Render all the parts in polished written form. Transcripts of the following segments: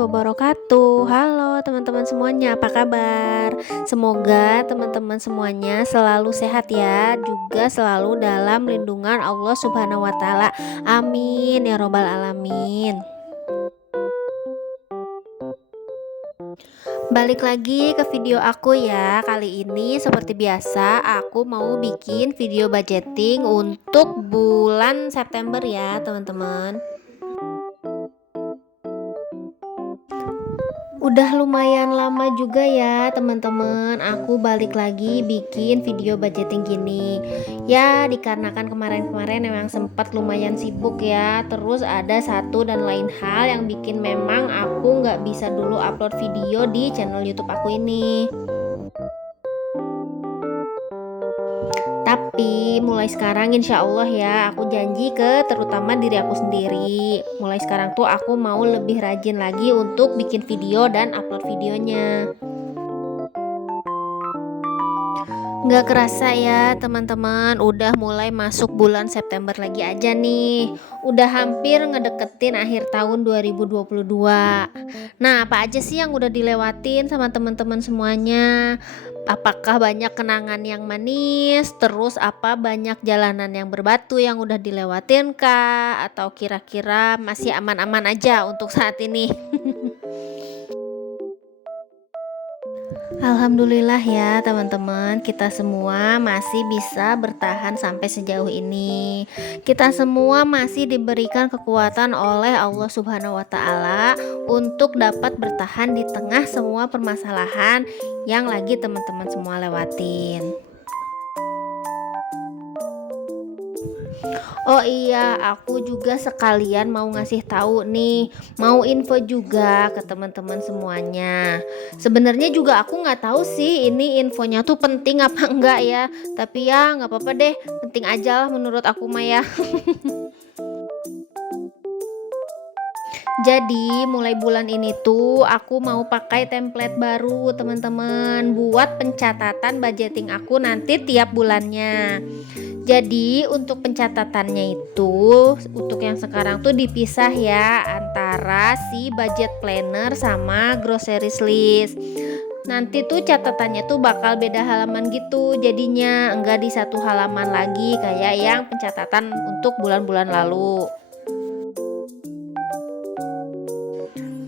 wabarakatuh. Halo teman-teman semuanya, apa kabar? Semoga teman-teman semuanya selalu sehat ya, juga selalu dalam lindungan Allah Subhanahu wa taala. Amin ya robbal alamin. Balik lagi ke video aku ya. Kali ini seperti biasa aku mau bikin video budgeting untuk bulan September ya, teman-teman. Udah lumayan lama juga ya teman-teman aku balik lagi bikin video budgeting gini. Ya dikarenakan kemarin-kemarin memang sempat lumayan sibuk ya. Terus ada satu dan lain hal yang bikin memang aku nggak bisa dulu upload video di channel YouTube aku ini. Tapi mulai sekarang insya Allah ya aku janji ke terutama diri aku sendiri. Mulai sekarang tuh aku mau lebih rajin lagi untuk bikin video dan upload videonya. Nggak kerasa ya teman-teman, udah mulai masuk bulan September lagi aja nih. Udah hampir ngedeketin akhir tahun 2022. Nah, apa aja sih yang udah dilewatin sama teman-teman semuanya? Apakah banyak kenangan yang manis? Terus apa banyak jalanan yang berbatu yang udah dilewatin kah? Atau kira-kira masih aman-aman aja untuk saat ini? Alhamdulillah ya teman-teman, kita semua masih bisa bertahan sampai sejauh ini. Kita semua masih diberikan kekuatan oleh Allah Subhanahu wa taala untuk dapat bertahan di tengah semua permasalahan yang lagi teman-teman semua lewatin. Oh iya, aku juga sekalian mau ngasih tahu nih, mau info juga ke teman-teman semuanya. Sebenarnya juga aku nggak tahu sih ini infonya tuh penting apa enggak ya. Tapi ya nggak apa-apa deh, penting aja lah menurut aku mah ya. Jadi mulai bulan ini tuh aku mau pakai template baru teman-teman buat pencatatan budgeting aku nanti tiap bulannya. Jadi untuk pencatatannya itu untuk yang sekarang tuh dipisah ya antara si budget planner sama groceries list. Nanti tuh catatannya tuh bakal beda halaman gitu, jadinya enggak di satu halaman lagi kayak yang pencatatan untuk bulan-bulan lalu.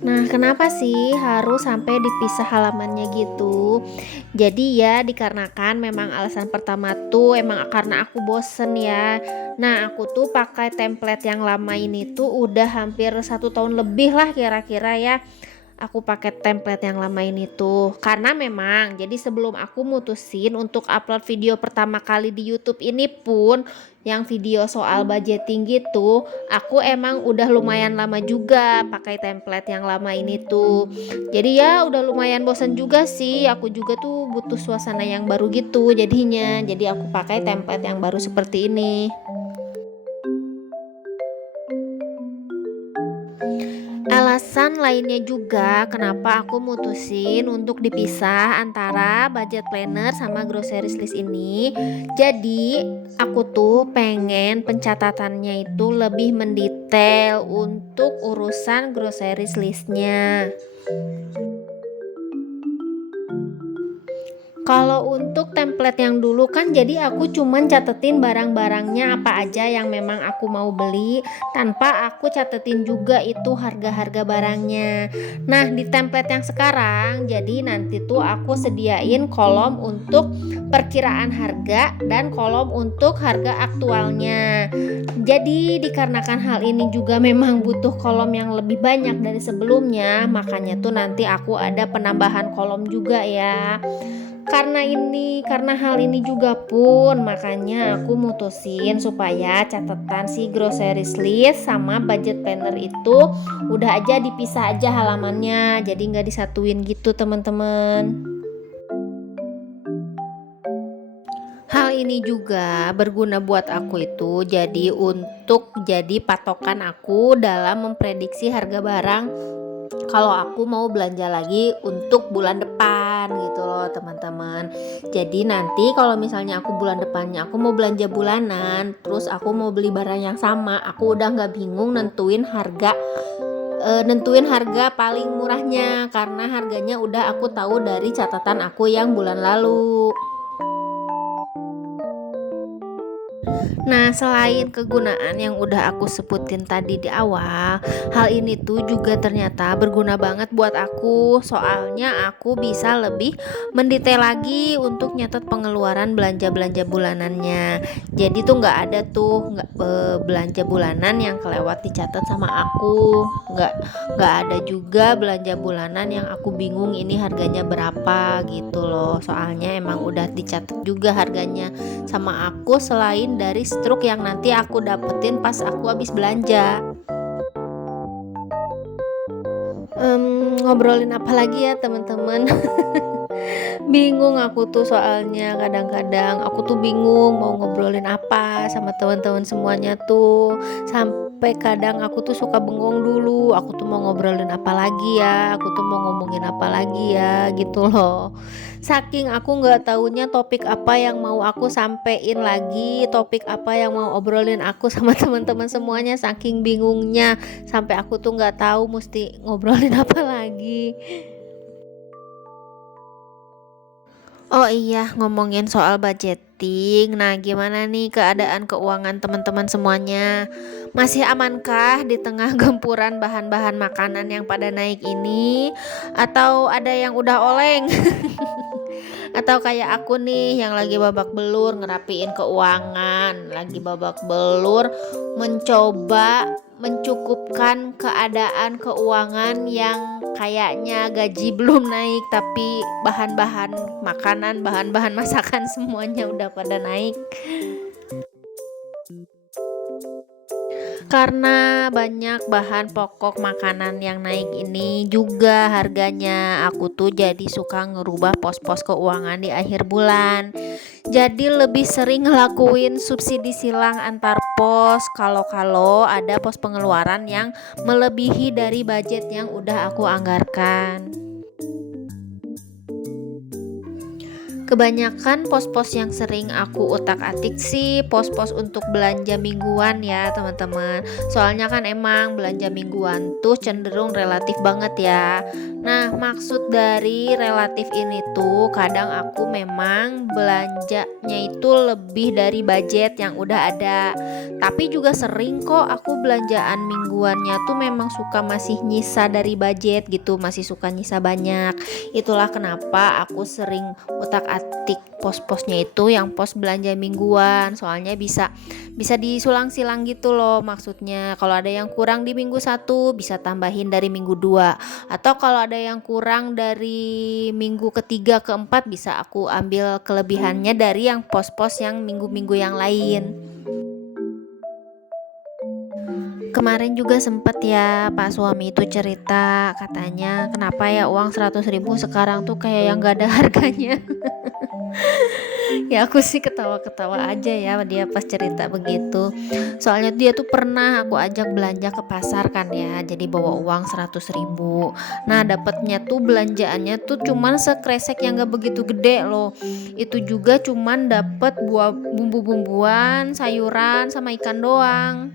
Nah, kenapa sih harus sampai dipisah halamannya gitu? Jadi ya dikarenakan memang alasan pertama tuh emang karena aku bosen ya. Nah, aku tuh pakai template yang lama ini tuh udah hampir 1 tahun lebih lah kira-kira ya. Aku pakai template yang lama ini tuh karena memang jadi sebelum aku mutusin untuk upload video pertama kali di YouTube ini pun yang video soal budgeting gitu, aku emang udah lumayan lama juga pakai template yang lama ini tuh. Jadi ya udah lumayan bosan juga sih, aku juga tuh butuh suasana yang baru gitu jadinya. Jadi aku pakai template yang baru seperti ini. Alasan lainnya juga kenapa aku mutusin untuk dipisah antara budget planner sama groceries list ini. Jadi aku tuh pengen pencatatannya itu lebih mendetail untuk urusan groceries listnya. Kalau untuk template yang dulu kan jadi aku cuman catetin barang-barangnya apa aja yang memang aku mau beli tanpa aku catetin juga itu harga-harga barangnya. Nah, di template yang sekarang jadi nanti tuh aku sediain kolom untuk perkiraan harga dan kolom untuk harga aktualnya. Jadi dikarenakan hal ini juga memang butuh kolom yang lebih banyak dari sebelumnya, makanya tuh nanti aku ada penambahan kolom juga ya. Karena hal ini juga pun makanya aku mutusin supaya catatan si groceries list sama budget planner itu udah aja dipisah aja halamannya, jadi nggak disatuin gitu teman-teman. Hal ini juga berguna buat aku itu jadi untuk jadi patokan aku dalam memprediksi harga barang kalau aku mau belanja lagi untuk bulan depan gitu loh teman-teman. Jadi nanti kalau misalnya aku bulan depannya aku mau belanja bulanan, terus aku mau beli barang yang sama, aku udah nggak bingung nentuin harga nentuin harga paling murahnya karena harganya udah aku tahu dari catatan aku yang bulan lalu. Nah, selain kegunaan yang udah aku sebutin tadi di awal, hal ini tuh juga ternyata berguna banget buat aku. Soalnya aku bisa lebih mendetail lagi untuk nyatet pengeluaran belanja-belanja bulanannya. Jadi tuh nggak ada tuh belanja bulanan yang kelewat dicatat sama aku. Nggak ada juga belanja bulanan yang aku bingung ini harganya berapa gitu loh. Soalnya emang udah dicatat juga harganya sama aku selain dari struk yang nanti aku dapetin pas aku habis belanja. Ngobrolin apa lagi ya teman-teman? Bingung aku tuh soalnya kadang-kadang aku tuh bingung mau ngobrolin apa sama teman-teman semuanya tuh. Sampai kadang aku tuh suka bengong dulu, aku tuh mau ngobrolin apa lagi ya, aku tuh mau ngomongin apa lagi ya gitu loh. Saking aku nggak taunya topik apa yang mau aku sampein lagi, topik apa yang mau obrolin aku sama teman-teman semuanya, saking bingungnya sampai aku tuh nggak tahu mesti ngobrolin apa lagi. Oh iya, ngomongin soal budgeting. Nah, gimana nih keadaan keuangan teman-teman semuanya? Masih amankah di tengah gempuran bahan-bahan makanan yang pada naik ini? Atau ada yang udah oleng? Atau kayak aku nih yang lagi babak belur ngerapiin keuangan, lagi babak belur mencoba mencukupkan keadaan keuangan yang kayaknya gaji belum naik tapi bahan-bahan makanan, bahan-bahan masakan semuanya udah pada naik. Karena banyak bahan pokok makanan yang naik ini juga harganya, aku tuh jadi suka ngerubah pos-pos keuangan di akhir bulan. Jadi lebih sering ngelakuin subsidi silang antar pos kalau ada pos pengeluaran yang melebihi dari budget yang udah aku anggarkan. Kebanyakan pos-pos yang sering aku utak-atik sih pos-pos untuk belanja mingguan ya teman-teman. Soalnya kan emang belanja mingguan tuh cenderung relatif banget ya. Nah, maksud dari relatif ini tuh kadang aku memang belanjanya itu lebih dari budget yang udah ada. Tapi juga sering kok aku belanjaan mingguannya tuh memang suka masih nyisa dari budget gitu, masih suka nyisa banyak. Itulah kenapa aku sering utak-atik pos-posnya itu yang pos belanja mingguan. Soalnya bisa disulang silang gitu loh. Maksudnya kalau ada yang kurang di minggu 1 bisa tambahin dari minggu 2. Atau kalau ada yang kurang dari minggu ketiga keempat bisa aku ambil kelebihannya dari yang pos-pos yang minggu-minggu yang lain. Kemarin juga sempet ya Pak suami itu cerita katanya kenapa ya uang 100.000 sekarang tuh kayak yang gak ada harganya. Ya aku sih ketawa-ketawa aja ya dia pas cerita begitu. Soalnya dia tuh pernah aku ajak belanja ke pasar kan ya, jadi bawa uang 100.000. Nah dapatnya tuh belanjaannya tuh cuman sekresek yang gak begitu gede loh. Itu juga cuman dapet buah bumbu-bumbuan, sayuran sama ikan doang.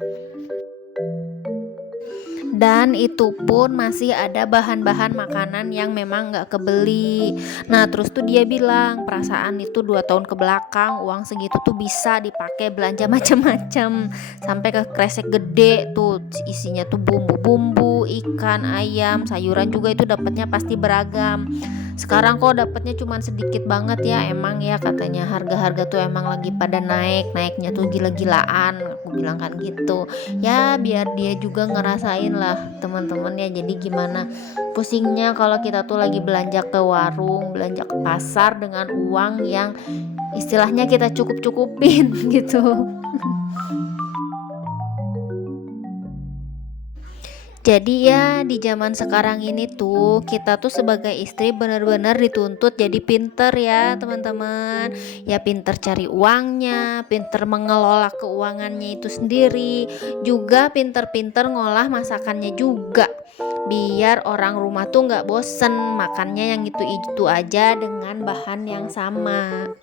Dan itu pun masih ada bahan-bahan makanan yang memang gak kebeli. Nah terus tuh dia bilang perasaan itu 2 tahun ke belakang uang segitu tuh bisa dipakai belanja macam-macam, sampai ke kresek gede tuh isinya tuh bumbu-bumbu, ikan, ayam, sayuran juga itu dapatnya pasti beragam. Sekarang kok dapatnya cuma sedikit banget ya, emang ya katanya harga-harga tuh emang lagi pada naiknya tuh gila-gilaan, aku bilang kan gitu. Ya biar dia juga ngerasain lah teman-teman ya, jadi gimana pusingnya kalau kita tuh lagi belanja ke warung, belanja ke pasar dengan uang yang istilahnya kita cukup-cukupin gitu. Jadi ya di zaman sekarang ini tuh kita tuh sebagai istri benar-benar dituntut jadi pinter ya teman-teman. Ya pinter cari uangnya, pinter mengelola keuangannya itu sendiri, juga pinter-pinter ngolah masakannya juga. Biar orang rumah tuh nggak bosen makannya yang itu aja dengan bahan yang sama.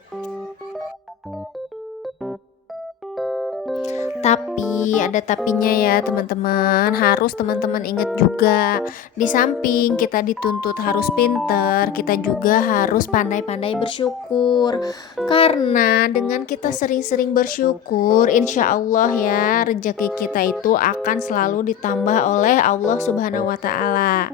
Tapi ada tapinya ya teman-teman, harus teman-teman ingat juga, di samping kita dituntut harus pinter, kita juga harus pandai-pandai bersyukur. Karena dengan kita sering-sering bersyukur, insya Allah ya rezeki kita itu akan selalu ditambah oleh Allah Subhanahu wa Ta'ala.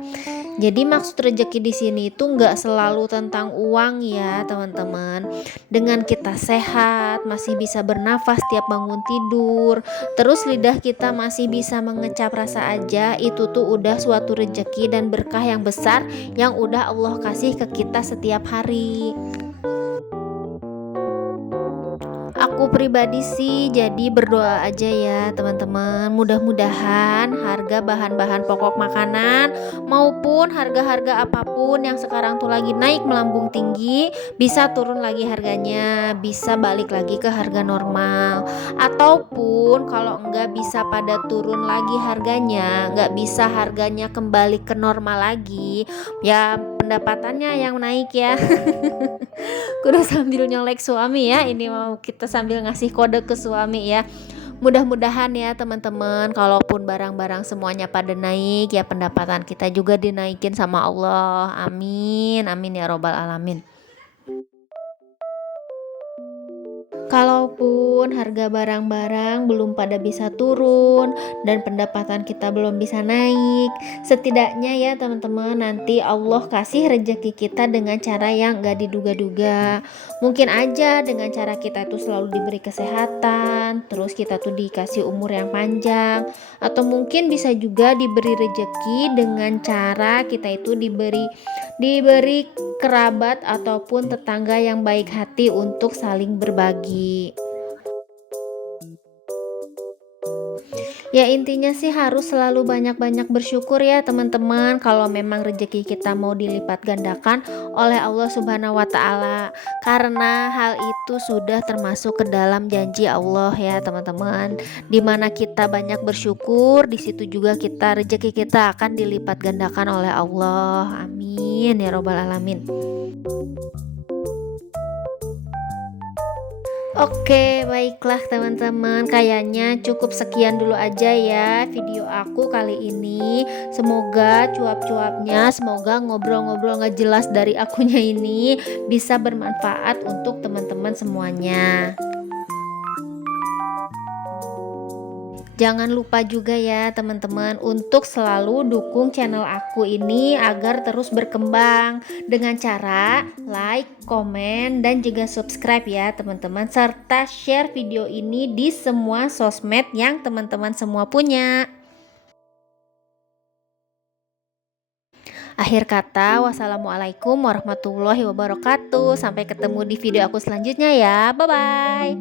Jadi maksud rezeki di sini itu nggak selalu tentang uang ya teman-teman. Dengan kita sehat, masih bisa bernafas tiap bangun tidur, terus lidah kita masih bisa mengecap rasa aja, itu tuh udah suatu rezeki dan berkah yang besar yang udah Allah kasih ke kita setiap hari. Aku pribadi sih jadi berdoa aja ya teman-teman, mudah-mudahan harga bahan-bahan pokok makanan maupun harga-harga apapun yang sekarang tuh lagi naik melambung tinggi bisa turun lagi harganya, bisa balik lagi ke harga normal, ataupun kalau enggak bisa pada turun lagi harganya, enggak bisa harganya kembali ke normal lagi, ya pendapatannya yang naik ya. Kudu sambil nyolek suami ya, ini mau kita sambil ngasih kode ke suami ya. Mudah-mudahan ya teman-teman, kalaupun barang-barang semuanya pada naik ya pendapatan kita juga dinaikin sama Allah. Amin amin ya robbal alamin. Kalaupun harga barang-barang belum pada bisa turun dan pendapatan kita belum bisa naik, setidaknya ya teman-teman nanti Allah kasih rezeki kita dengan cara yang gak diduga-duga. Mungkin aja dengan cara kita itu selalu diberi kesehatan, terus kita tuh dikasih umur yang panjang, atau mungkin bisa juga diberi rezeki dengan cara kita itu diberi kerabat ataupun tetangga yang baik hati untuk saling berbagi. Ya intinya sih harus selalu banyak-banyak bersyukur ya teman-teman, kalau memang rezeki kita mau dilipat gandakan oleh Allah Subhanahu wa Ta'ala, karena hal itu sudah termasuk ke dalam janji Allah ya teman-teman. Dimana kita banyak bersyukur, di situ juga rezeki kita akan dilipat gandakan oleh Allah. Amin ya robbal alamin. Oke, baiklah teman-teman, kayaknya cukup sekian dulu aja ya video aku kali ini. Semoga cuap-cuapnya, semoga ngobrol-ngobrol nggak jelas dari akunya ini bisa bermanfaat untuk teman-teman semuanya. Jangan lupa juga ya teman-teman untuk selalu dukung channel aku ini agar terus berkembang dengan cara like, komen, dan juga subscribe ya teman-teman, serta share video ini di semua sosmed yang teman-teman semua punya. Akhir kata, wassalamualaikum warahmatullahi wabarakatuh. Sampai ketemu di video aku selanjutnya ya. Bye bye.